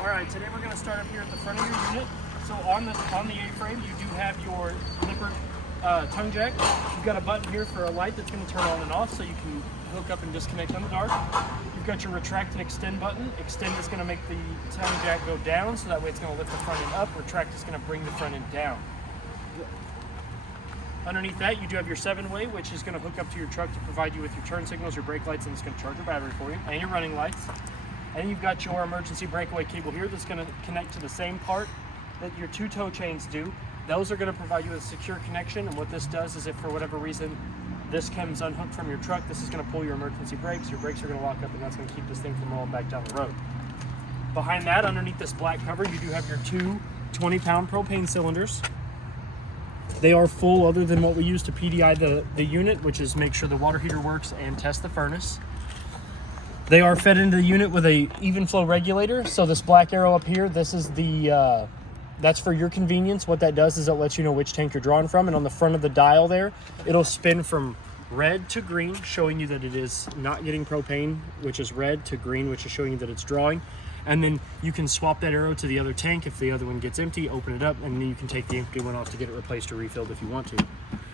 All right, today we're going to start up here at the front of your unit. So on the A-frame, you do have your Lippert tongue jack. You've got a button here for a light that's going to turn on and off, so you can hook up and disconnect in the dark. You've got your retract and extend button. Extend is going to make the tongue jack go down, so that way it's going to lift the front end up. Retract is going to bring the front end down. Underneath that, you do have your 7-way, which is going to hook up to your truck to provide you with your turn signals, your brake lights, and it's going to charge your battery for you, and your running lights. And you've got your emergency breakaway cable here that's going to connect to the same part that your 2 tow chains do. Those are going to provide you with a secure connection, and what this does is if for whatever reason this comes unhooked from your truck, this is going to pull your emergency brakes. Your brakes are going to lock up, and that's going to keep this thing from rolling back down the road. Behind that, underneath this black cover, you do have your 2 20-pound propane cylinders. They are full other than what we use to PDI the unit, which is make sure the water heater works and test the furnace. They are fed into the unit with a even flow regulator. So this black arrow up here, this is the, that's for your convenience. What that does is it lets you know which tank you're drawing from. And on the front of the dial there, it'll spin from red to green, showing you that it is not getting propane, which is red, to green, which is showing you that it's drawing. And then you can swap that arrow to the other tank. If the other one gets empty, open it up, and then you can take the empty one off to get it replaced or refilled if you want to.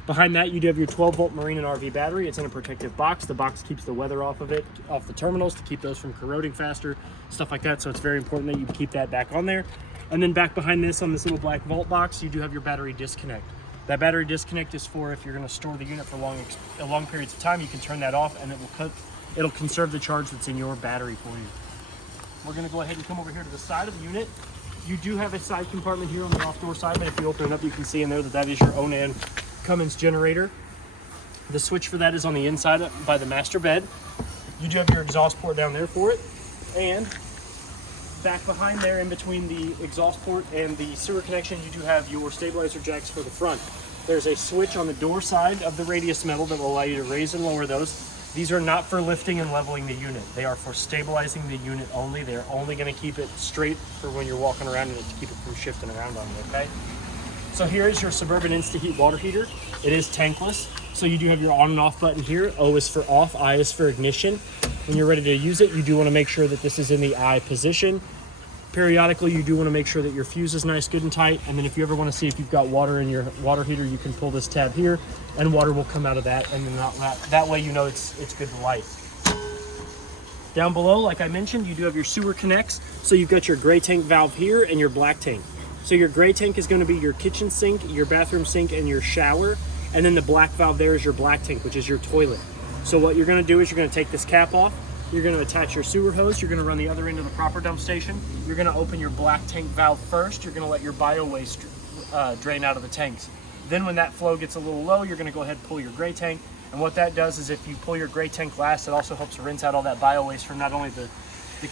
Behind that, you do have your 12-volt marine and RV battery. It's in a protective box. The box keeps the weather off of it, off the terminals, to keep those from corroding faster, stuff like that. So it's very important that you keep that back on there. And then back behind this, on this little black vault box, you do have your battery disconnect. That battery disconnect is for if you're going to store the unit for long periods of time, you can turn that off, and it'll conserve the charge that's in your battery for you. We're going to go ahead and come over here to the side of the unit. You do have a side compartment here on the off door side, but if you open it up, you can see in there that that is your Onan Cummins generator. The switch for that is on the inside by the master bed. You do have your exhaust port down there for it. And back behind there, in between the exhaust port and the sewer connection, you do have your stabilizer jacks for the front. There's a switch on the door side of the radius metal that will allow you to raise and lower those. These are not for lifting and leveling the unit. They are for stabilizing the unit only. They're only going to keep it straight for when you're walking around and to keep it from shifting around on you, okay? So here is your Suburban Insta-Heat water heater. It is tankless. So you do have your on and off button here. O is for off, I is for ignition. When you're ready to use it, you do want to make sure that this is in the I position. Periodically, you do want to make sure that your fuse is nice, good and tight. And then if you ever want to see if you've got water in your water heater, you can pull this tab here and water will come out of that. And then that way you know it's good to light. Down below, like I mentioned, you do have your sewer connects. So you've got your gray tank valve here and your black tank. So your gray tank is going to be your kitchen sink, your bathroom sink, and your shower. And then the black valve there is your black tank, which is your toilet. So what you're going to do is you're going to take this cap off. You're going to attach your sewer hose. You're going to run the other end of the proper dump station. You're going to open your black tank valve first. You're going to let your bio waste drain out of the tanks. Then when that flow gets a little low, you're going to go ahead and pull your gray tank. And what that does is if you pull your gray tank last, it also helps rinse out all that bio waste from not only the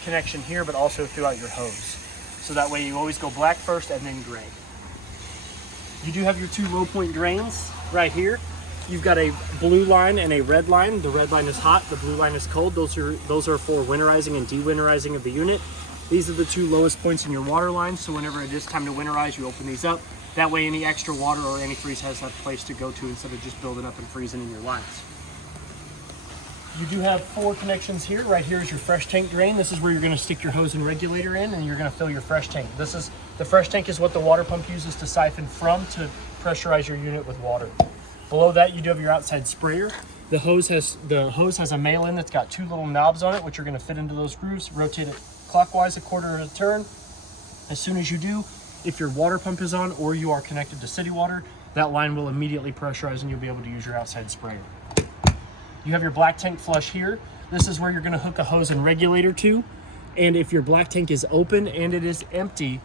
connection here, but also throughout your hose. So that way you always go black first and then gray. You do have your 2 low point drains right here. You've got a blue line and a red line. The red line is hot, the blue line is cold. Those are for winterizing and de-winterizing of the unit. These are the 2 lowest points in your water line, so whenever it is time to winterize, you open these up. That way any extra water or antifreeze has that place to go to instead of just building up and freezing in your lines. You do have 4 connections here. Right here is your fresh tank drain. This is where you're going to stick your hose and regulator in, and you're going to fill your fresh tank. The fresh tank is what the water pump uses to siphon from to pressurize your unit with water. Below that, you do have your outside sprayer. The hose has a male in that's got 2 little knobs on it, which are going to fit into those grooves. Rotate it clockwise a quarter of a turn. As soon as you do, if your water pump is on or you are connected to city water, that line will immediately pressurize and you'll be able to use your outside sprayer. You have your black tank flush here. This is where you're going to hook a hose and regulator to. And if your black tank is open and it is empty,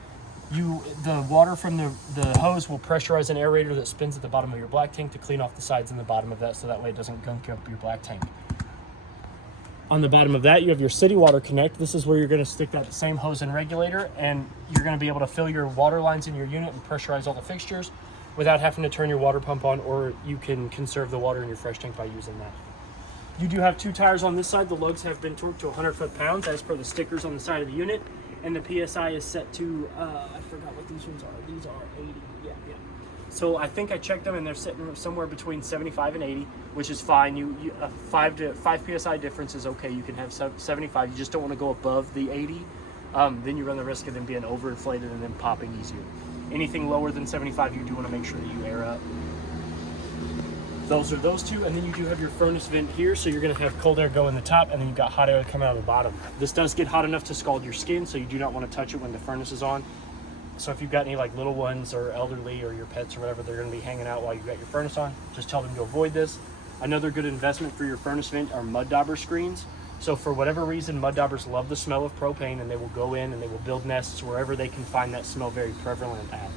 the water from the hose will pressurize an aerator that spins at the bottom of your black tank to clean off the sides and the bottom of that, so that way it doesn't gunk up your black tank. On the bottom of that, you have your city water connect. This is where you're going to stick that same hose and regulator, and you're going to be able to fill your water lines in your unit and pressurize all the fixtures without having to turn your water pump on, or you can conserve the water in your fresh tank by using that. You do have 2 tires on this side. The lugs have been torqued to 100 foot-pounds as per the stickers on the side of the unit. And the PSI is set to, I forgot what these ones are. These are 80, yeah. So I think I checked them and they're sitting somewhere between 75 and 80, which is fine. A 5 PSI difference is okay. You can have 75. You just don't want to go above the 80 then you run the risk of them being overinflated and then popping easier. Anything lower than 75, you do want to make sure that you air up. Those are those two, and then you do have your furnace vent here, so you're going to have cold air go in the top, and then you've got hot air coming out of the bottom. This does get hot enough to scald your skin, so you do not want to touch it when the furnace is on. So if you've got any like little ones or elderly or your pets or whatever, they're going to be hanging out while you've got your furnace on, just tell them to avoid this. Another good investment for your furnace vent are mud dauber screens. So for whatever reason, mud daubers love the smell of propane, and they will go in and they will build nests wherever they can find that smell very prevalent at.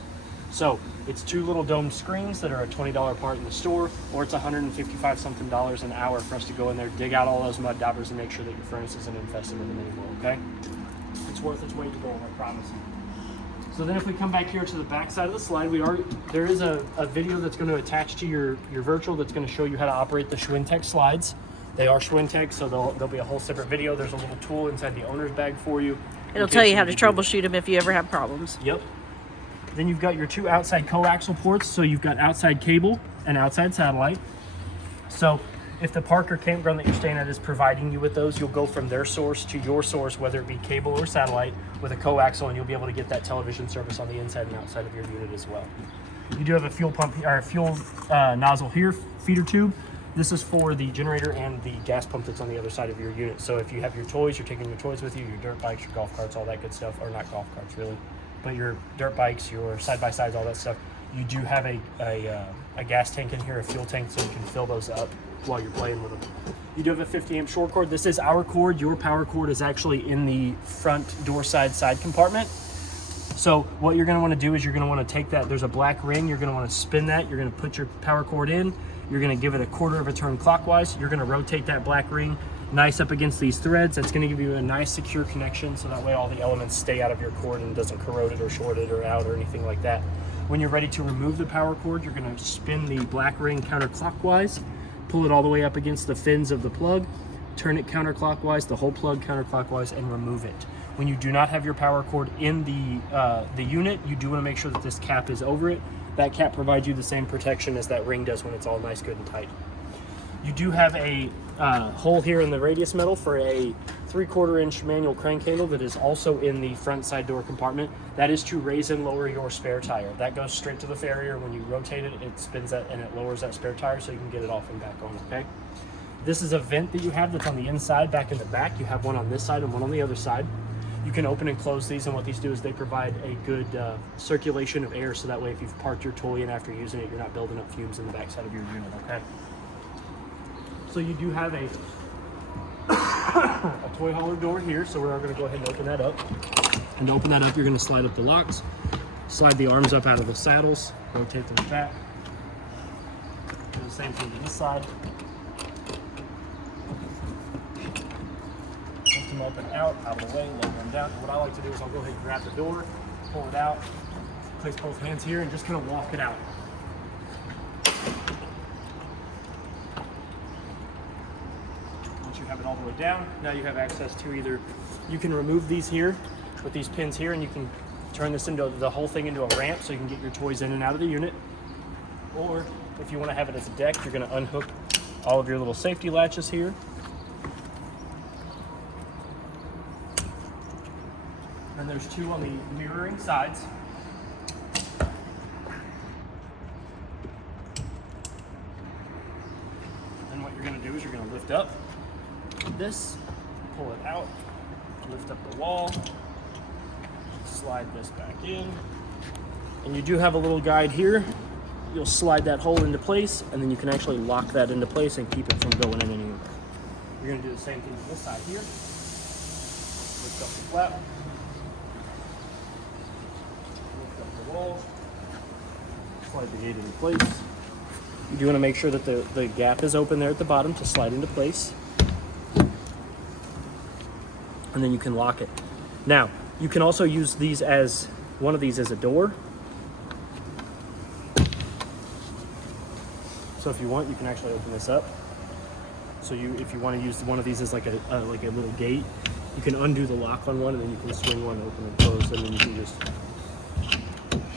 So it's 2 little domed screens that are a $20 part in the store, or it's $155 something an hour for us to go in there, dig out all those mud daubers, and make sure that your furnace isn't infested with them anymore, okay? It's worth its weight in gold, I promise you. So then if we come back here to the back side of the slide, there is a video that's going to attach to your virtual that's going to show you how to operate the Schwintek slides. They are Schwintek, so there'll be a whole separate video. There's a little tool inside the owner's bag for you. It'll tell you how to troubleshoot them if you ever have problems. Yep. Then you've got your 2 outside coaxial ports, so you've got outside cable and outside satellite. So if the park or campground that you're staying at is providing you with those, you'll go from their source to your source, whether it be cable or satellite, with a coaxial, and you'll be able to get that television service on the inside and outside of your unit as well. You do have a fuel pump or a fuel nozzle here, feeder tube. This is for the generator and the gas pump that's on the other side of your unit. So if you have your toys, you're taking your toys with you, your dirt bikes, your golf carts, all that good stuff, or not golf carts really, but your dirt bikes, your side-by-sides, all that stuff, you do have a gas tank in here, a fuel tank, so you can fill those up while you're playing with them. You do have a 50 amp short cord. This is our cord. Your power cord is actually in the front door side compartment. So what you're going to want to do is you're going to want to take that, there's a black ring, you're going to want to spin that, you're going to put your power cord in, you're going to give it a 1/4 of a turn clockwise, you're going to rotate that black ring nice up against these threads. That's going to give you a nice secure connection, so that way all the elements stay out of your cord and doesn't corrode it or short it or out or anything like that. When you're ready to remove the power cord, you're going to spin the black ring counterclockwise, pull it all the way up against the fins of the plug, turn it counterclockwise, the whole plug counterclockwise, and remove it. When you do not have your power cord in the unit, you do want to make sure that this cap is over it. That cap provides you the same protection as that ring does when it's all nice, good, and tight. You do have a hole here in the radius metal for a 3/4 inch manual crank handle that is also in the front side door compartment. That is to raise and lower your spare tire. That goes straight to the farrier. When you rotate it, it spins that and it lowers that spare tire so you can get it off and back on, okay? This is a vent that you have that's on the inside, back in the back. You have one on this side and one on the other side. You can open and close these, and what these do is they provide a good circulation of air, so that way if you've parked your toy in after using it, you're not building up fumes in the backside of your unit, okay? So you do have a toy hauler door here, so we're going to go ahead and open that up. And to open that up, you're going to slide up the locks, slide the arms up out of the saddles, rotate them back. Do the same thing to this side. Lift them up and out of the way, lower them down. What I like to do is I'll go ahead and grab the door, pull it out, place both hands here, and just kind of walk it out. You have it all the way down. Now you have access to either, you can remove these here with these pins here, and you can turn this into the whole thing into a ramp so you can get your toys in and out of the unit. Or if you want to have it as a deck, you're going to unhook all of your little safety latches here. And there's 2 on the mirroring sides. And what you're going to do is you're going to lift up this, pull it out, lift up the wall, slide this back in, and you do have a little guide here. You'll slide that hole into place, and then you can actually lock that into place and keep it from going in anywhere. You're going to do the same thing to this side here. Lift up the flap, lift up the wall, slide the gate into place. You do want to make sure that the gap is open there at the bottom to slide into place. And then you can lock it. Now, you can also use these as, one of these as a door. So if you want, you can actually open this up. So if you want to use one of these as like a little gate, you can undo the lock on one, and then you can swing one open and close, and then you can just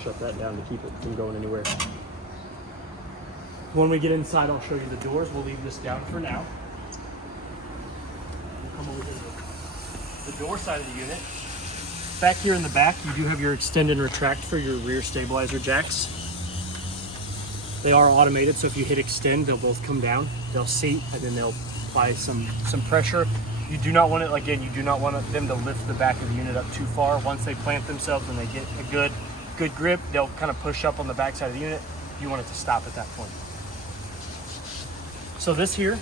shut that down to keep it from going anywhere. When we get inside, I'll show you the doors. We'll leave this down for now. We'll come over to the door side of the unit. Back here in the back, you do have your extend and retract for your rear stabilizer jacks. They are automated, so if you hit extend, they'll both come down. They'll seat, and then they'll apply some pressure. You do not want it, again, you do not want them to lift the back of the unit up too far. Once they plant themselves and they get a good grip, they'll kind of push up on the back side of the unit. You want it to stop at that point. So this here,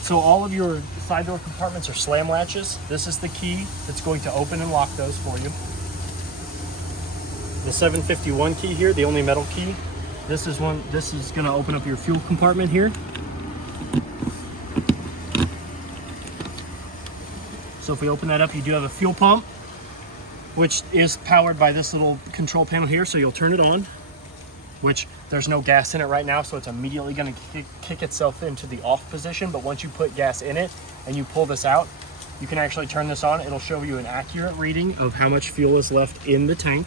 so all of your side door compartments are slam latches. This is the key that's going to open and lock those for you. The 751 key here, the only metal key. This is going to open up your fuel compartment here. So if we open that up, you do have a fuel pump, which is powered by this little control panel here. So you'll turn it on, which there's no gas in it right now, so it's immediately going to kick itself into the off position. But once you put gas in it and you pull this out, you can actually turn this on. It'll show you an accurate reading of how much fuel is left in the tank.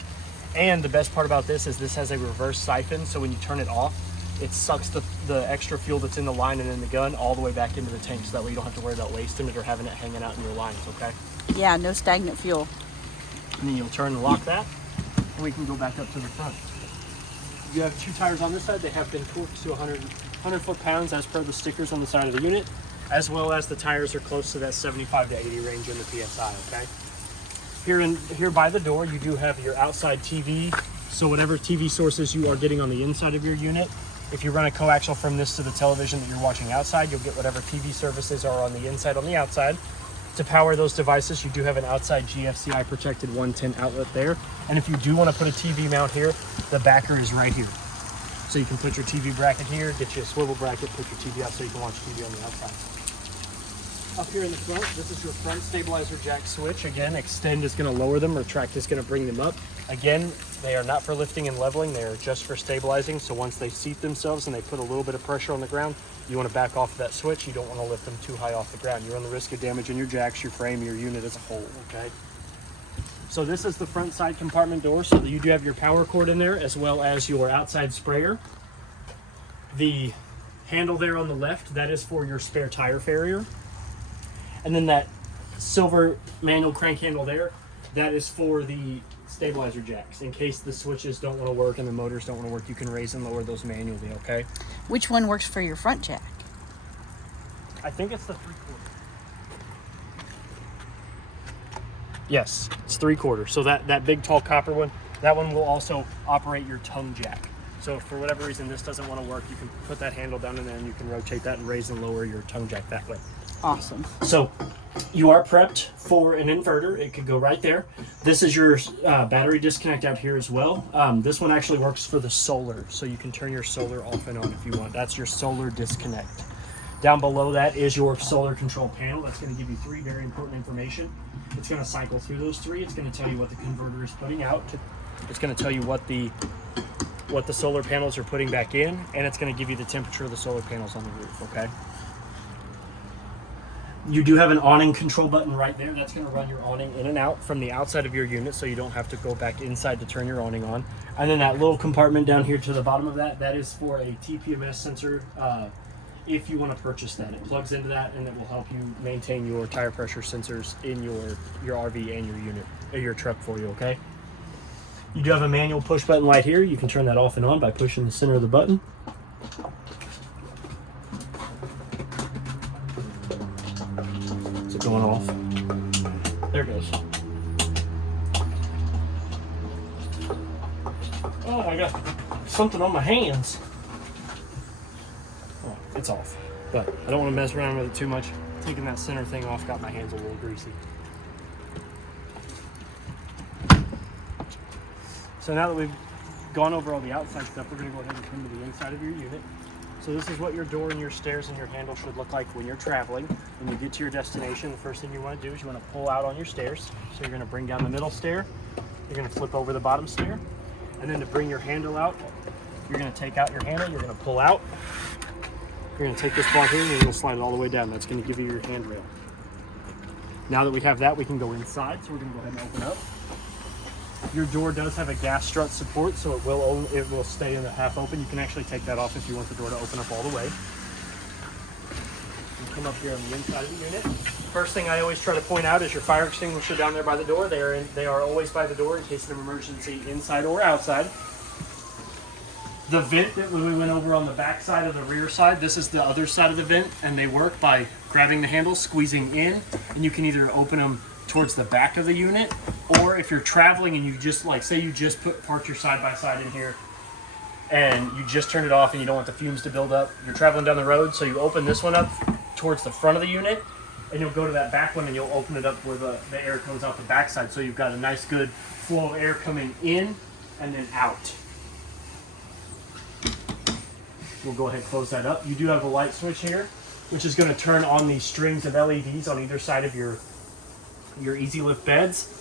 And the best part about this is this has a reverse siphon, so when you turn it off, it sucks the extra fuel that's in the line and in the gun all the way back into the tank, so that way you don't have to worry about wasting it or having it hanging out in your lines, okay? Yeah, no stagnant fuel. And then you'll turn and lock that, and we can go back up to the front. You have 2 tires on this side. They have been torqued to 100 foot-pounds as per the stickers on the side of the unit, as well as the tires are close to that 75 to 80 range in the PSI, okay? Here by the door, you do have your outside TV. So whatever TV sources you are getting on the inside of your unit, if you run a coaxial from this to the television that you're watching outside, you'll get whatever TV services are on the inside on the outside. To power those devices, you do have an outside GFCI protected 110 outlet there. And if you do want to put a TV mount here, the backer is right here. So you can put your TV bracket here, get you a swivel bracket, put your TV out so you can watch TV on the outside. Up here in the front, this is your front stabilizer jack switch. Again, extend is going to lower them, retract is going to bring them up. Again, they are not for lifting and leveling, they are just for stabilizing. So once they seat themselves and they put a little bit of pressure on the ground, you want to back off of that switch. You don't want to lift them too high off the ground. You run the risk of damaging your jacks, your frame, your unit as a whole, okay? So this is the front side compartment door, so that you do have your power cord in there as well as your outside sprayer. The handle there on the left, that is for your spare tire farrier. And then that silver manual crank handle there, that is for the stabilizer jacks. In case the switches don't want to work and the motors don't want to work, you can raise and lower those manually, okay? Which one works for your front jack? I think it's the 3/4. Yes, it's 3/4. So that big tall copper one, that one will also operate your tongue jack. So if for whatever reason this doesn't want to work, you can put that handle down in there and you can rotate that and raise and lower your tongue jack that way. Awesome. So you are prepped for an inverter. It could go right there. This is your battery disconnect out here as well. This one actually works for the solar, so you can turn your solar off and on if you want. That's your solar disconnect. Down below that is your solar control panel. That's going to give you 3 very important information. It's going to cycle through those 3. It's going to tell you what the converter is putting out. It's going to tell you what the solar panels are putting back in, and it's going to give you the temperature of the solar panels on the roof, okay? You do have an awning control button right there. That's going to run your awning in and out from the outside of your unit, so you don't have to go back inside to turn your awning on. And then that little compartment down here to the bottom of that, that is for a TPMS sensor. If you want to purchase that, it plugs into that, and it will help you maintain your tire pressure sensors in your RV and your unit, or your truck for you, okay? You do have a manual push button light here. You can turn that off and on by pushing the center of the button. Is it going off? There it goes. Oh, I got something on my hands. Oh, it's off. But I don't want to mess around with it too much. Taking that center thing off got my hands a little greasy. So now that we've gone over all the outside stuff, we're going to go ahead and come to the inside of your unit. So this is what your door and your stairs and your handle should look like when you're traveling. When you get to your destination, the first thing you want to do is you want to pull out on your stairs. So you're going to bring down the middle stair, you're going to flip over the bottom stair, and then to bring your handle out, you're going to take out your handle, you're going to pull out, you're going to take this bar here and you're going to slide it all the way down. That's going to give you your handrail. Now that we have that, we can go inside, so we're going to go ahead and open up. Your door does have a gas strut support, so it will stay in the half open. You can actually take that off if you want the door to open up all the way. come up here on the inside of the unit. First thing I always try to point out is your fire extinguisher down there by the door. They are always by the door in case of an emergency, inside or outside. The vent that we went over on the back side of the rear side, this is the other side of the vent, and they work by grabbing the handle, squeezing in, and you can either open them towards the back of the unit, or if you're traveling and you just, like, say you just parked your side-by-side in here, and you just turned it off and you don't want the fumes to build up, you're traveling down the road, so you open this one up towards the front of the unit, and you'll go to that back one and you'll open it up where the air comes out the back side, so you've got a nice good flow of air coming in and then out. We'll go ahead and close that up. You do have a light switch here, which is going to turn on these strings of LEDs on either side of your Easy Lift beds.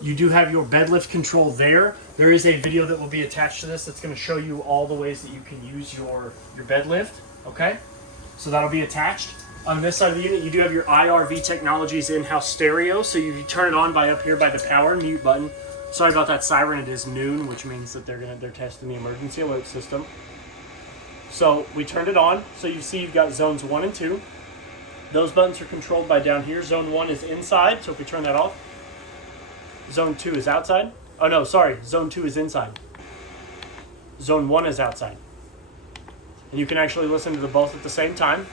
You do have your bed lift control there. There is a video that will be attached to this that's going to show you all the ways that you can use your bed lift. Okay, so that'll be attached. On this side of the unit, you do have your IRV Technologies in-house stereo. So you turn it on by up here by the power and mute button. Sorry about that siren. It is noon, which means that they're testing the emergency alert system. So we turned it on. So you see you've got zones 1 and 2. Those buttons are controlled by down here. Zone 1 is inside. So if we turn that off, Zone 2 is outside. Oh no, sorry. Zone 2 is inside. Zone 1 is outside. And you can actually listen to the both at the same time.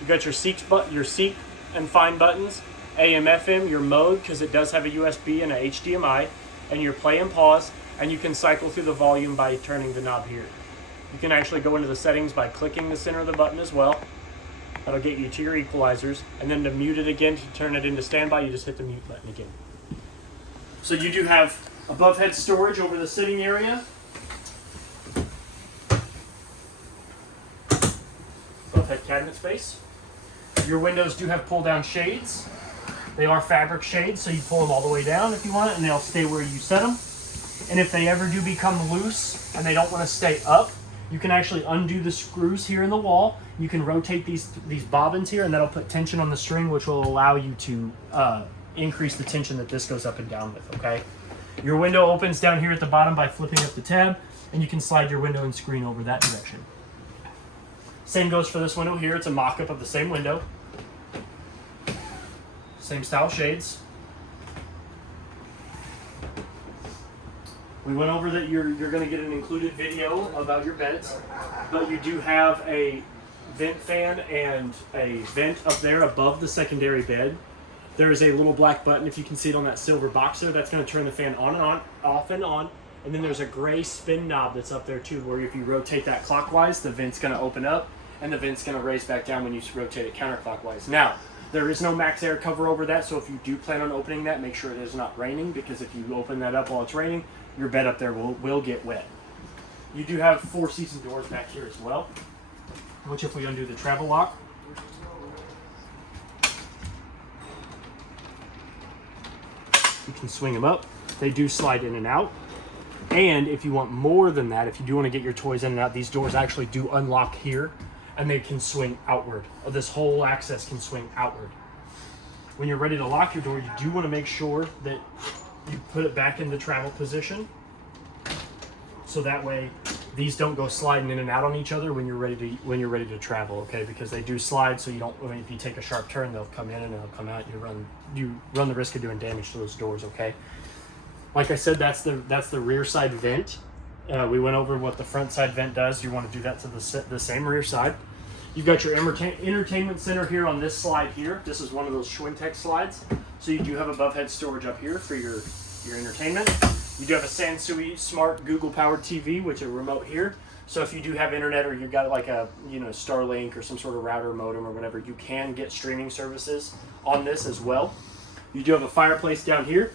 You've got your seek and find buttons, AM, FM, your mode, because it does have a USB and a HDMI, and your play and pause, and you can cycle through the volume by turning the knob here. You can actually go into the settings by clicking the center of the button as well. That'll get you to your equalizers, and then to mute it again, to turn it into standby, you just hit the mute button again. So you do have above head storage over the sitting area. Above head cabinet space. Your windows do have pull down shades. They are fabric shades, so you pull them all the way down if you want it, and they'll stay where you set them. And if they ever do become loose and they don't want to stay up, you can actually undo the screws here in the wall. You can rotate these bobbins here, and that'll put tension on the string, which will allow you to increase the tension that this goes up and down with, okay? Your window opens down here at the bottom by flipping up the tab, and you can slide your window and screen over that direction. Same goes for this window here. It's a mock-up of the same window. Same style shades. We went over that you're going to get an included video about your beds, but you do have a vent fan and a vent up there above the secondary bed. There is a little black button, if you can see it on that silver box there, that's going to turn the fan on and on, off and on. And then there's a gray spin knob that's up there too, where if you rotate that clockwise, the vent's going to open up and the vent's going to raise back down when you rotate it counterclockwise. Now, there is no max air cover over that, so if you do plan on opening that, make sure it is not raining, because if you open that up while it's raining, your bed up there will get wet. You do have 4-season doors back here as well, which if we undo the travel lock, you can swing them up. They do slide in and out. And if you want more than that, if you do want to get your toys in and out, these doors actually do unlock here, and they can swing outward. This whole access can swing outward. When you're ready to lock your door, you do want to make sure that you put it back in the travel position, so that way these don't go sliding in and out on each other when you're ready to travel, okay? Because they do slide, so you don't. I mean, if you take a sharp turn, they'll come in and they'll come out. You run the risk of doing damage to those doors, okay? Like I said, that's the rear side vent. We went over what the front side vent does. You want to do that to the same rear side. You've got your entertainment center here on this slide here. This is one of those Schwintek slides. So you do have above head storage up here for your entertainment. You do have a Sansui smart Google powered TV, which is a remote here. So if you do have internet, or you've got like a Starlink or some sort of router modem or whatever, you can get streaming services on this as well. You do have a fireplace down here.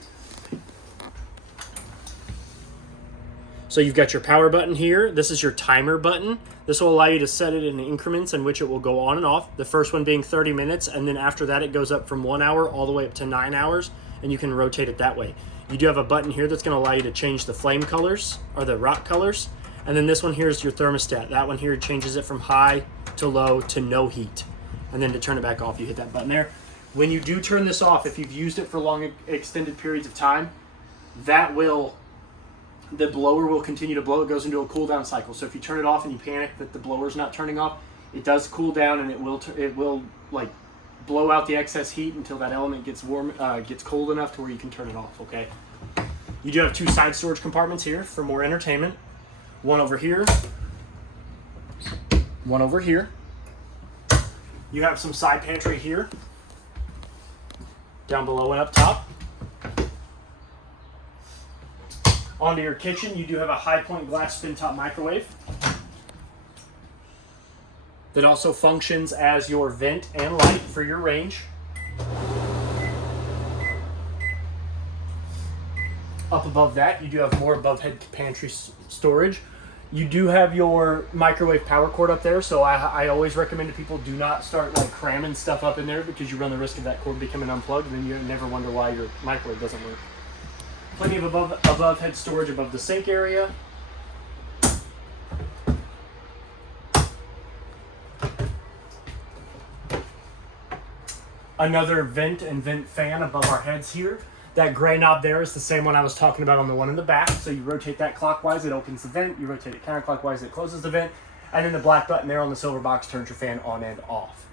So you've got your power button here. This is your timer button. This will allow you to set it in increments in which it will go on and off. The first one being 30 minutes, and then after that it goes up from 1 hour all the way up to 9 hours, and you can rotate it that way. You do have a button here that's going to allow you to change the flame colors, or the rock colors. And then this one here is your thermostat. That one here changes it from high to low to no heat. And then to turn it back off, you hit that button there. When you do turn this off, if you've used it for long extended periods of time, the blower will continue to blow. It goes into a cool down cycle. So if you turn it off and you panic that the blower's not turning off, It does cool down, and it will like blow out the excess heat until that element gets warm, gets cold enough to where you can turn it off. Okay. You do have 2 side storage compartments here for more entertainment. One over here. One over here. You have some side pantry here, down below and up top. Onto your kitchen, you do have a high point glass spin top microwave that also functions as your vent and light for your range. Up above that, you do have more above head pantry storage. You do have your microwave power cord up there, so I always recommend to people do not start like cramming stuff up in there, because you run the risk of that cord becoming unplugged, and then you never wonder why your microwave doesn't work. Plenty of above head storage above the sink area. Another vent and vent fan above our heads here. That gray knob there is the same one I was talking about on the one in the back. So you rotate that clockwise, it opens the vent. You rotate it counterclockwise, it closes the vent. And then the black button there on the silver box turns your fan on and off.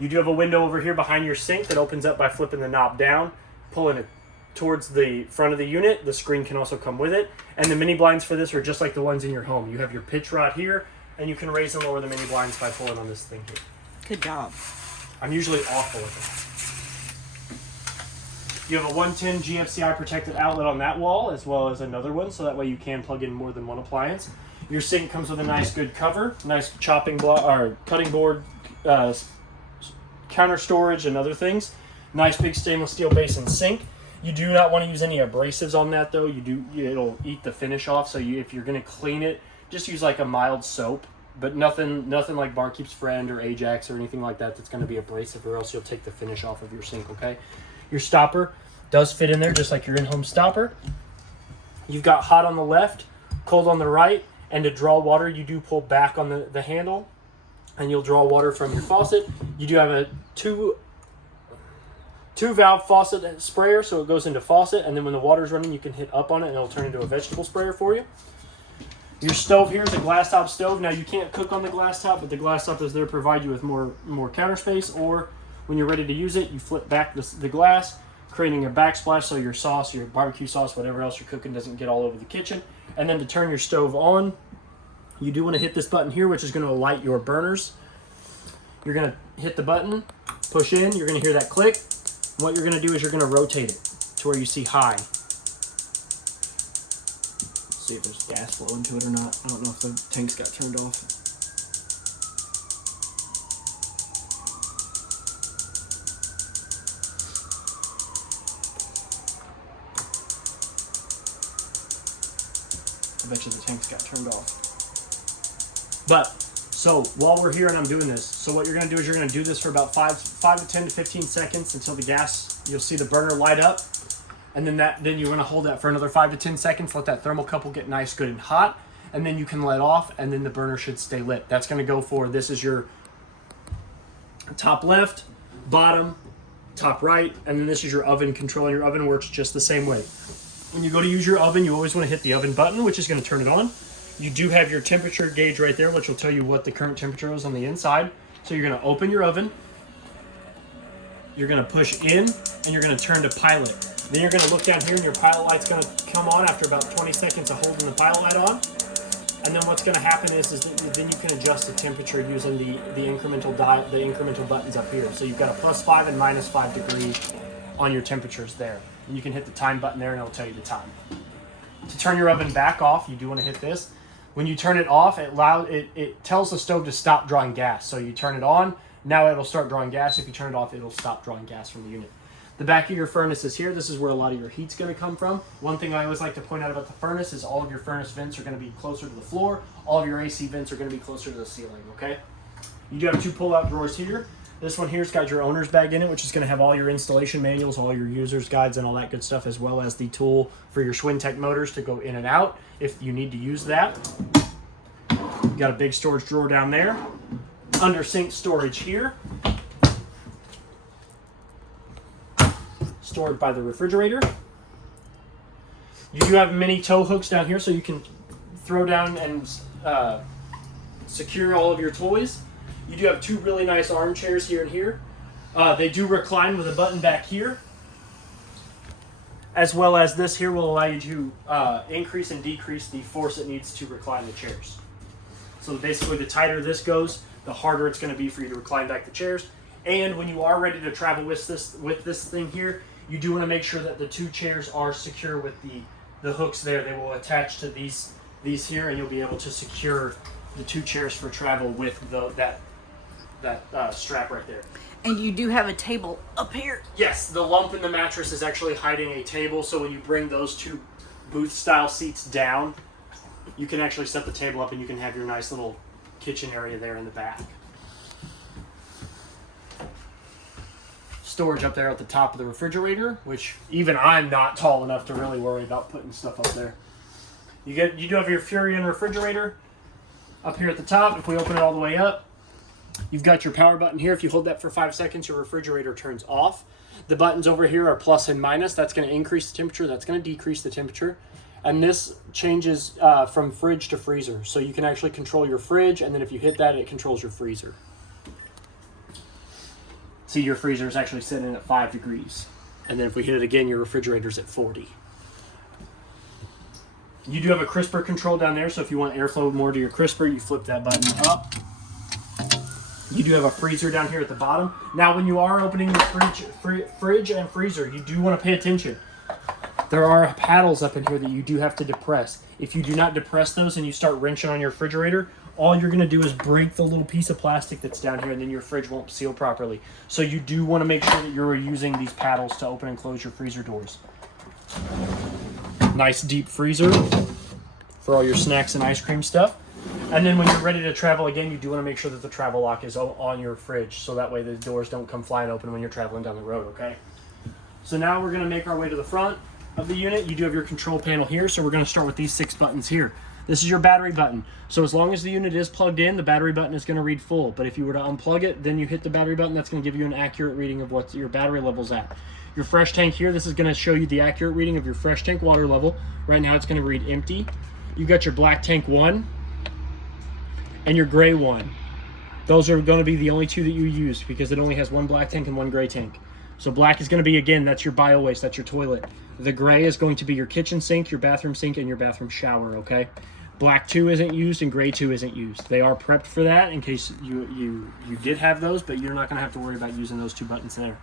You do have a window over here behind your sink that opens up by flipping the knob down, pulling it towards the front of the unit. The screen can also come with it. And the mini blinds for this are just like the ones in your home. You have your pitch rod here, and you can raise and lower the mini blinds by pulling on this thing here. Good job. I'm usually awful with it. You have a 110 GFCI protected outlet on that wall, as well as another one, so that way you can plug in more than one appliance. Your sink comes with a nice good cover, nice chopping block or cutting board, counter storage and other things. Nice big stainless steel basin sink. You do not want to use any abrasives on that though. It'll eat the finish off. So if you're going to clean it, just use like a mild soap, but nothing like Barkeep's Friend or Ajax or anything like that that's going to be abrasive, or else you'll take the finish off of your sink. Okay. Your stopper does fit in there just like your in-home stopper. You've got hot on the left, cold on the right, and to draw water, you do pull back on the handle, and you'll draw water from your faucet. You do have a two valve faucet sprayer, so it goes into faucet, and then when the water's running, you can hit up on it, and it'll turn into a vegetable sprayer for you. Your stove here is a glass top stove. Now, you can't cook on the glass top, but the glass top is there to provide you with more counter space, or when you're ready to use it, you flip back the glass, creating a backsplash so your sauce, your barbecue sauce, whatever else you're cooking doesn't get all over the kitchen. And then to turn your stove on, you do want to hit this button here, which is going to light your burners. You're going to hit the button, push in, you're going to hear that click. And what you're going to do is you're going to rotate it to where you see high. See if there's gas flow into it or not. I don't know if the tanks got turned off. I bet you the tanks got turned off. But, so while we're here and I'm doing this, so what you're going to do is you're going to do this for about 5 to 10 to 15 seconds until the gas, you'll see the burner light up. And then you're going to hold that for another 5 to 10 seconds, let that thermocouple get nice, good, and hot. And then you can let off, and then the burner should stay lit. That's going to go for, this is your top left, bottom, top right, and then this is your oven control. And your oven works just the same way. When you go to use your oven, you always want to hit the oven button, which is going to turn it on. You do have your temperature gauge right there, which will tell you what the current temperature is on the inside. So you're going to open your oven. You're going to push in, and you're going to turn to pilot. Then you're going to look down here, and your pilot light's going to come on after about 20 seconds of holding the pilot light on. And then what's going to happen is that then you can adjust the temperature using the incremental buttons up here. So you've got a +5 and -5 degree on your temperatures there. And you can hit the time button there, and it'll tell you the time. To turn your oven back off, you do want to hit this. When you turn it off, it tells the stove to stop drawing gas. So you turn it on, now it'll start drawing gas. If you turn it off, it'll stop drawing gas from the unit. The back of your furnace is here. This is where a lot of your heat's going to come from. One thing I always like to point out about the furnace is all of your furnace vents are going to be closer to the floor. All of your AC vents are going to be closer to the ceiling, okay? You do have 2 pull-out drawers here. This one here's got your owner's bag in it, which is going to have all your installation manuals, all your user's guides, and all that good stuff, as well as the tool for your Schwintech motors to go in and out if you need to use that. You got a big storage drawer down there. Under sink storage here. Stored by the refrigerator. You do have mini tow hooks down here, so you can throw down and secure all of your toys. You do have two really nice armchairs here and here. They do recline with a button back here, as well as this here will allow you to increase and decrease the force it needs to recline the chairs. So basically, the tighter this goes, the harder it's going to be for you to recline back the chairs. And when you are ready to travel with this thing here, you do want to make sure that the two chairs are secure with the hooks there. They will attach to these here, and you'll be able to secure the two chairs for travel with that strap right there. And you do have a table up here. Yes, the lump in the mattress is actually hiding a table, so when you bring those two booth-style seats down, you can actually set the table up and you can have your nice little kitchen area there in the back. Storage up there at the top of the refrigerator, which even I'm not tall enough to really worry about putting stuff up there. You do have your Furrion refrigerator up here at the top. If we open it all the way up, you've got your power button here. If you hold that for 5 seconds, your refrigerator turns off. The buttons over here are plus and minus. That's going to increase the temperature. That's going to decrease the temperature. And this changes from fridge to freezer. So you can actually control your fridge, and then if you hit that, it controls your freezer. See, your freezer is actually sitting at 5 degrees. And then if we hit it again, your refrigerator's at 40. You do have a crisper control down there, so if you want airflow more to your crisper, you flip that button up. You do have a freezer down here at the bottom. Now, when you are opening the fridge and freezer, you do want to pay attention. There are paddles up in here that you do have to depress. If you do not depress those and you start wrenching on your refrigerator, all you're going to do is break the little piece of plastic that's down here, and then your fridge won't seal properly. So you do want to make sure that you're using these paddles to open and close your freezer doors. Nice deep freezer for all your snacks and ice cream stuff. And then when you're ready to travel again, you do want to make sure that the travel lock is on your fridge, so that way the doors don't come flying open when you're traveling down the road, okay? So now we're going to make our way to the front of the unit. You do have your control panel here, so we're going to start with these 6 buttons here. This is your battery button. So as long as the unit is plugged in, the battery button is going to read full. But if you were to unplug it, then you hit the battery button, that's going to give you an accurate reading of what your battery level's at. Your fresh tank here, this is going to show you the accurate reading of your fresh tank water level. Right now it's going to read empty. You got your black tank 1 and your gray 1. Those are going to be the only two that you use because it only has one black tank and one gray tank. So black is going to be, again, that's your bio waste, that's your toilet. The gray is going to be your kitchen sink, your bathroom sink, and your bathroom shower, okay? Black 2 isn't used and gray 2 isn't used. They are prepped for that in case you did have those, but you're not going to have to worry about using those 2 buttons there.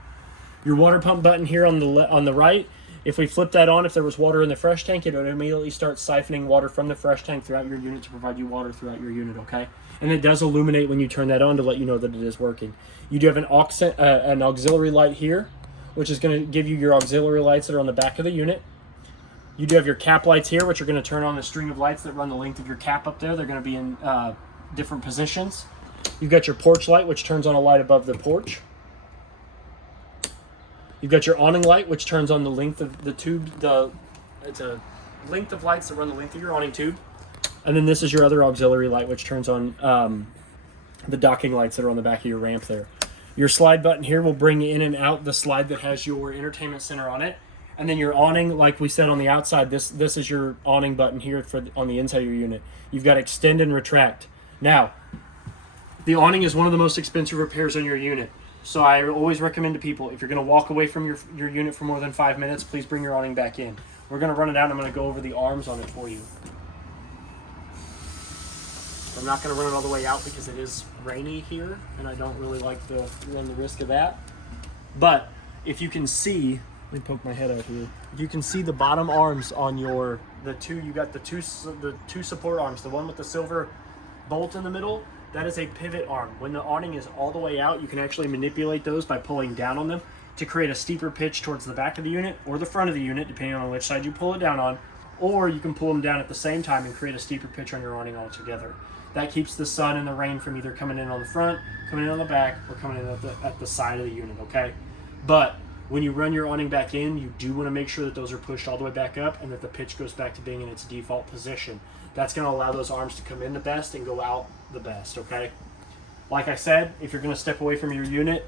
Your water pump button here on the right, if we flip that on, if there was water in the fresh tank, it would immediately start siphoning water from the fresh tank throughout your unit to provide you water throughout your unit, okay? And it does illuminate when you turn that on to let you know that it is working. You do have an auxiliary light here, which is going to give you your auxiliary lights that are on the back of the unit. You do have your cap lights here, which are going to turn on the string of lights that run the length of your cap up there. They're going to be in different positions. You've got your porch light, which turns on a light above the porch. You've got your awning light, which turns on the length of the tube. It's a length of lights that run the length of your awning tube. And then this is your other auxiliary light, which turns on the docking lights that are on the back of your ramp there. Your slide button here will bring in and out the slide that has your entertainment center on it. And then your awning, like we said on the outside, this is your awning button here on the inside of your unit. You've got extend and retract. Now, the awning is one of the most expensive repairs on your unit. So I always recommend to people, if you're going to walk away from your unit for more than 5 minutes, please bring your awning back in. We're going to run it out and I'm going to go over the arms on it for you. I'm not going to run it all the way out because it is rainy here and I don't really like to run the risk of that. But if you can see, let me poke my head out here. If you can see the bottom arms on you got the two support arms, the one with the silver bolt in the middle, that is a pivot arm. When the awning is all the way out, you can actually manipulate those by pulling down on them to create a steeper pitch towards the back of the unit or the front of the unit, depending on which side you pull it down on, or you can pull them down at the same time and create a steeper pitch on your awning altogether. That keeps the sun and the rain from either coming in on the front, coming in on the back, or coming in at the side of the unit, okay? But when you run your awning back in, you do want to make sure that those are pushed all the way back up and that the pitch goes back to being in its default position. That's going to allow those arms to come in the best and go out the best, okay? Like I said, if you're going to step away from your unit,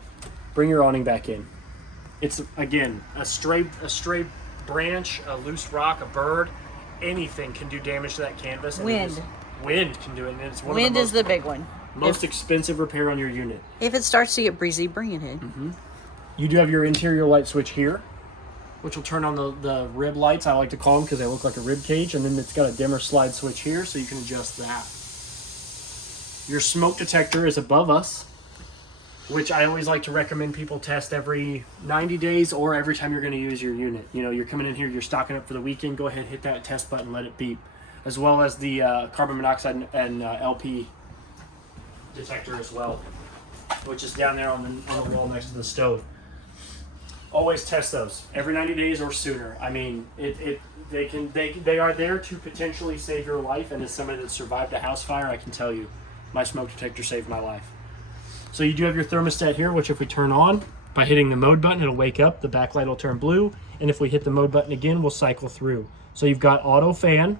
bring your awning back in. It's, again, a stray branch, a loose rock, a bird, anything can do damage to that canvas. Wind. Wind can do it. And it's Wind is the big one. Most expensive repair on your unit. If it starts to get breezy, bring it in. You do have your interior light switch here, which will turn on the rib lights, I like to call them, because they look like a rib cage. And then it's got a dimmer slide switch here, so you can adjust that. Your smoke detector is above us, which I always like to recommend people test every 90 days or every time you're going to use your unit. You know, you're coming in here, you're stocking up for the weekend, go ahead, hit that test button, let it beep. As well as the carbon monoxide and LP detector as well, which is down there on the wall next to the stove. Always test those every 90 days or sooner. I mean, they are there to potentially save your life, and as somebody that survived a house fire, I can tell you, my smoke detector saved my life. So you do have your thermostat here, which if we turn on, by hitting the mode button, it'll wake up, the backlight will turn blue, and if we hit the mode button again, we'll cycle through. So you've got auto fan,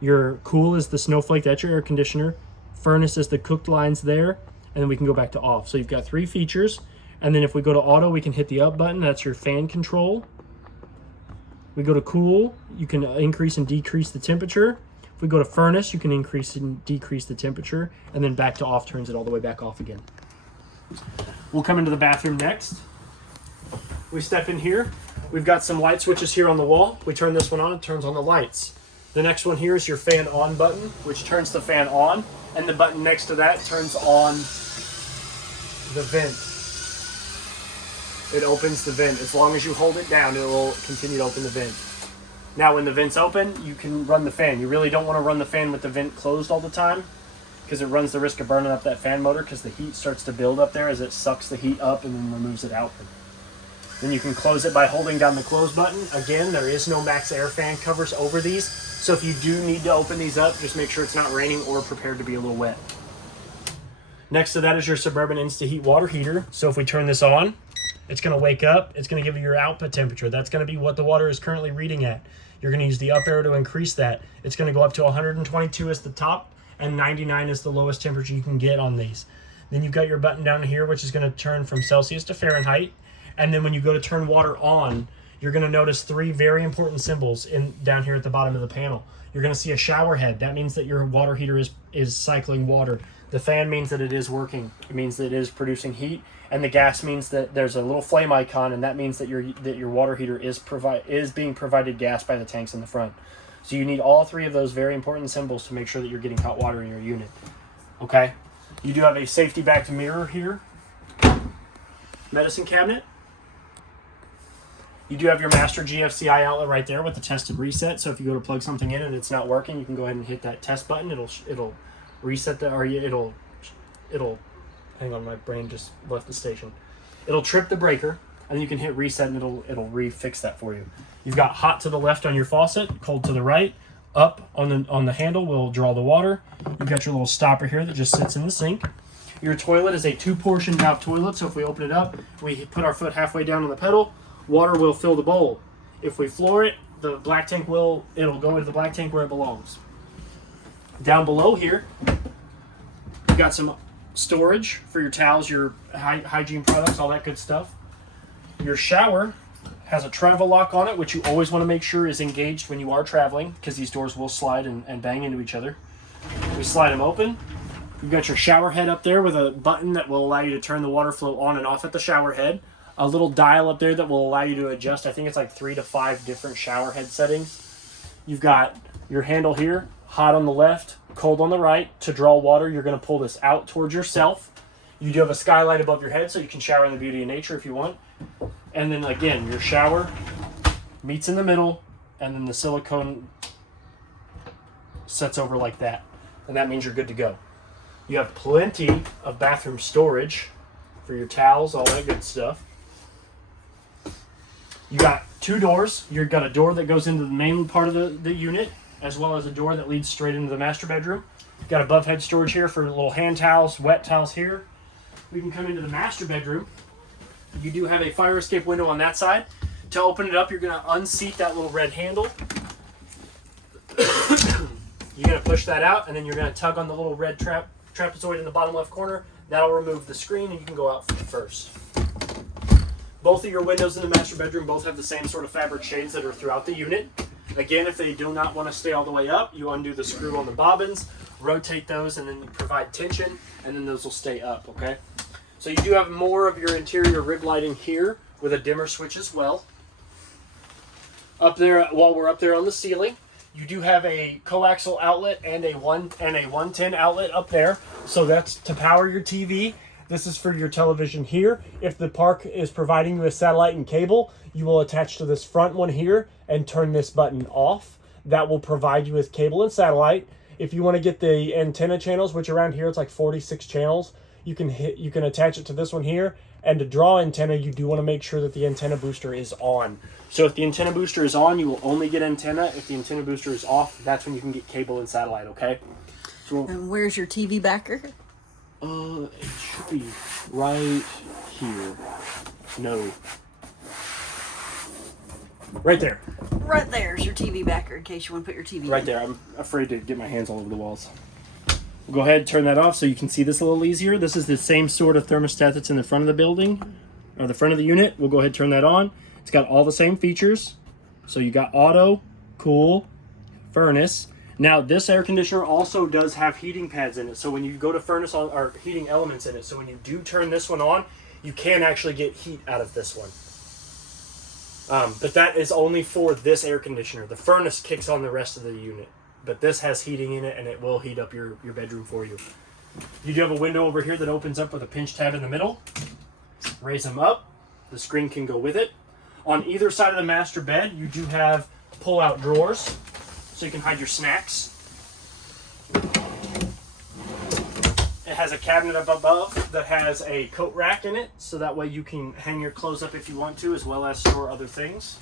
your cool is the snowflake, that's your air conditioner, furnace is the cooked lines there, and then we can go back to off. So you've got 3 features, and then if we go to auto, we can hit the up button, that's your fan control. We go to cool, you can increase and decrease the temperature. If we go to furnace, you can increase and decrease the temperature, and then back to off turns it all the way back off again. We'll come into the bathroom next. We step in here. We've got some light switches here on the wall. We turn this one on, it turns on the lights. The next one here is your fan on button, which turns the fan on, and the button next to that turns on the vent. It opens the vent. As long as you hold it down, it will continue to open the vent. Now when the vent's open, you can run the fan. You really don't want to run the fan with the vent closed all the time, because it runs the risk of burning up that fan motor, because the heat starts to build up there as it sucks the heat up and then removes it out. Then you can close it by holding down the close button. Again, there is no max air fan covers over these, so if you do need to open these up, just make sure it's not raining or prepared to be a little wet. Next to that is your Suburban Insta-Heat water heater. So if we turn this on, it's going to wake up. It's going to give you your output temperature. That's going to be what the water is currently reading at. You're going to use the up arrow to increase that. It's going to go up to 122 as the top and 99 is the lowest temperature you can get on these. Then you've got your button down here, which is going to turn from Celsius to Fahrenheit. And then when you go to turn water on, you're going to notice 3 very important symbols down here at the bottom of the panel. You're going to see a shower head. That means that your water heater is cycling water. The fan means that it is working. It means that it is producing heat. And the gas means that there's a little flame icon, and that means that your water heater is being provided gas by the tanks in the front. So you need all 3 of those very important symbols to make sure that you're getting hot water in your unit. Okay? You do have a safety backed mirror here. Medicine cabinet. You do have your master GFCI outlet right there with the tested reset. So if you go to plug something in and it's not working, you can go ahead and hit that test button. It'll reset the, or it'll hang on, my brain just left the station. It'll trip the breaker, and then you can hit reset and it'll re-fix that for you. You've got hot to the left on your faucet, cold to the right. Up on the handle will draw the water. You've got your little stopper here that just sits in the sink. Your toilet is a 2-portion valve toilet, so if we open it up, we put our foot halfway down on the pedal, water will fill the bowl. If we floor it, the black tank it'll go into the black tank where it belongs. Down below here, you've got some storage for your towels, your hygiene products, all that good stuff. Your shower has a travel lock on it, which you always want to make sure is engaged when you are traveling, because these doors will slide and bang into each other. We slide them open. You've got your shower head up there with a button that will allow you to turn the water flow on and off at the shower head. A little dial up there that will allow you to adjust, I think it's like 3 to 5 different shower head settings. You've got your handle here, hot on the left, cold on the right. To draw water, you're going to pull this out towards yourself. You do have a skylight above your head, so you can shower in the beauty of nature if you want. And then again, your shower meets in the middle, and then the silicone sets over like that. And that means you're good to go. You have plenty of bathroom storage for your towels, all that good stuff. You got 2 doors. You've got a door that goes into the main part of the unit, as well as a door that leads straight into the master bedroom. You've got above head storage here for little hand towels, wet towels here. We can come into the master bedroom. You do have a fire escape window on that side. To open it up, you're going to unseat that little red handle. You're going to push that out, and then you're going to tug on the little red trapezoid in the bottom left corner. That'll remove the screen, and you can go out first. Both of your windows in the master bedroom both have the same sort of fabric shades that are throughout the unit. Again, if they do not want to stay all the way up, you undo the screw on the bobbins, rotate those and then provide tension, and then those will stay up, okay? So you do have more of your interior rib lighting here with a dimmer switch as well. Up there, while we're up there on the ceiling, you do have a coaxial outlet and a 110 outlet up there. So that's to power your TV. This is for your television here. If the park is providing you a satellite and cable, you will attach to this front one here and turn this button off. That will provide you with cable and satellite. If you want to get the antenna channels, which around here it's like 46 channels, you can attach it to this one here. And to draw antenna, you do want to make sure that the antenna booster is on. So if the antenna booster is on, you will only get antenna. If the antenna booster is off, that's when you can get cable and satellite, okay? So, And where's your TV backer? it should be right here. No. Right there. Right there's your TV backer in case you want to put your TV Right in. there. I'm afraid to get my hands all over the walls. We'll go ahead and turn that off so you can see this a little easier. This is the same sort of thermostat that's in the front of the building, or the front of the unit. We'll go ahead and turn that on. It's got all the same features. So you got auto, cool, furnace. Now this air conditioner also does have heating pads in it. So when you go to furnace on, or heating elements in it, so when you do turn this one on, you can actually get heat out of this one. But that is only for this air conditioner. The furnace kicks on the rest of the unit. But this has heating in it, and it will heat up your bedroom for you. You do have a window over here that opens up with a pinch tab in the middle. Raise them up. The screen can go with it. On either side of the master bed, you do have pull-out drawers, so you can hide your snacks. It has a cabinet up above that has a coat rack in it, so that way you can hang your clothes up if you want to, as well as store other things.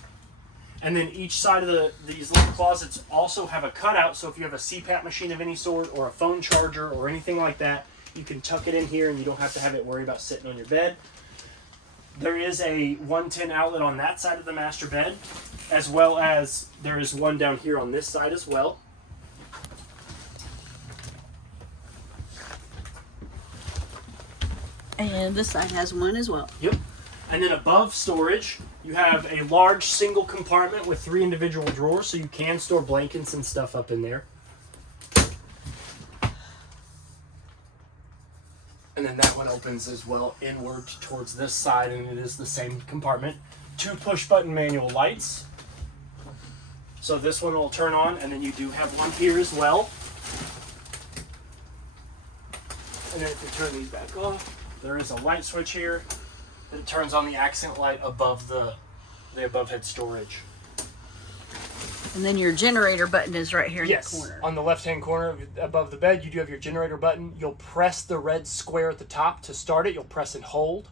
And then each side of these little closets also have a cutout, so if you have a CPAP machine of any sort, or a phone charger, or anything like that, you can tuck it in here and you don't have to have it worry about sitting on your bed. There is a 110 outlet on that side of the master bed, as well as there is one down here on this side as well. And this side has one as well. Yep. And then above storage, you have a large single compartment with 3 individual drawers, so you can store blankets and stuff up in there. And then that one opens as well inward towards this side, and it is the same compartment. 2 push-button manual lights. So this one will turn on, and then you do have one here as well. And then if you turn these back off, there is a light switch here that turns on the accent light above the above head storage. And then your generator button is right here in the corner. On the left-hand corner above the bed, you do have your generator button. You'll press the red square at the top to start it. You'll press and hold.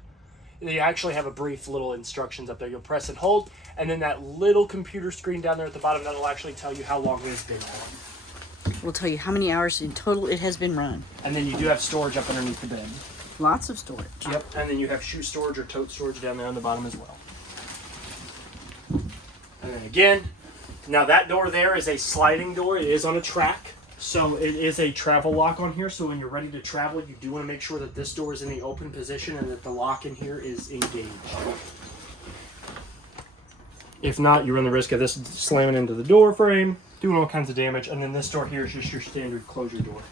You actually have a brief little instructions up there. You'll press and hold, and then that little computer screen down there at the bottom, that'll actually tell you how long it has been on. We'll tell you how many hours in total it has been run. And then you do have storage up underneath the bed. Lots of storage. Yep, and then you have shoe storage or tote storage down there on the bottom as well. And then again, now that door there is a sliding door. It is on a track, so it is a travel lock on here. So when you're ready to travel, you do want to make sure that this door is in the open position and that the lock in here is engaged. If not, you run the risk of this slamming into the door frame, doing all kinds of damage. And then this door here is just your standard closure door,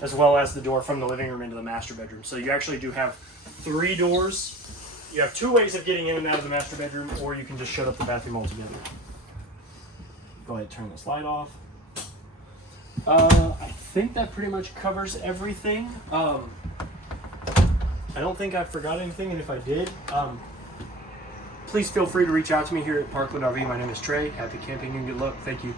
as well as the door from the living room into the master bedroom. So you actually do have 3 doors. You have 2 ways of getting in and out of the master bedroom, or you can just shut up the bathroom altogether. Go ahead and turn this light off. I think that pretty much covers everything. I don't think I forgot anything, and if I did, please feel free to reach out to me here at Parkland RV. My name is Trey. Happy camping and good luck. Thank you.